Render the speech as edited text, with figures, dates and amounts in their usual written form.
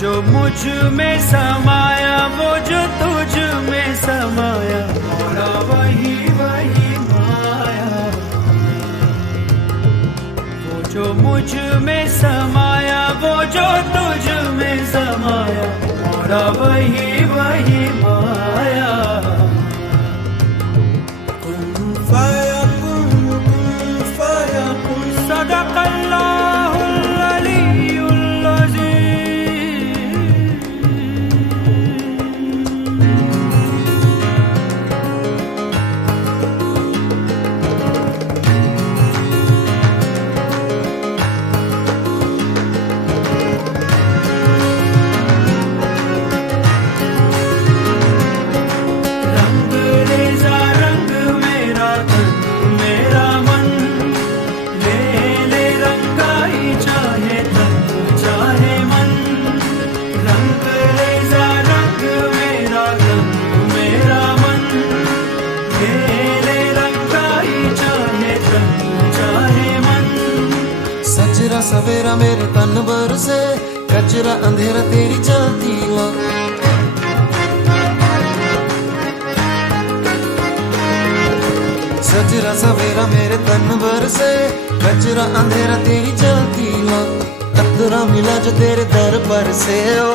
जो मुझ में समाया वो जो तुझ में समाया, मोरा वही वही माया। वो जो मुझ में समाया वो जो तुझ में समाया, मोरा वही वही माया। कुन फयाकुन सदक़ल्लाहुल अलीयुल अज़ीम। रंग रेज़ा रंग मेरा तन मेरा मन, ले ले रंगाई चाहे तन चाहे मन। रंग रेज़ा रंग मेरा तन मेरा मन, ले ले रंगाई चाहे तन चाहे मन। सजरा सवेरा मेरे तन भर से, कचरा अंधेरा तेरी चलती हुआ। सजरा सवेरा मेरे तन भर से, कचरा अंधेरा तेरी चलती हुआ। कतरा मिला जो तेरे दर पर से, ओ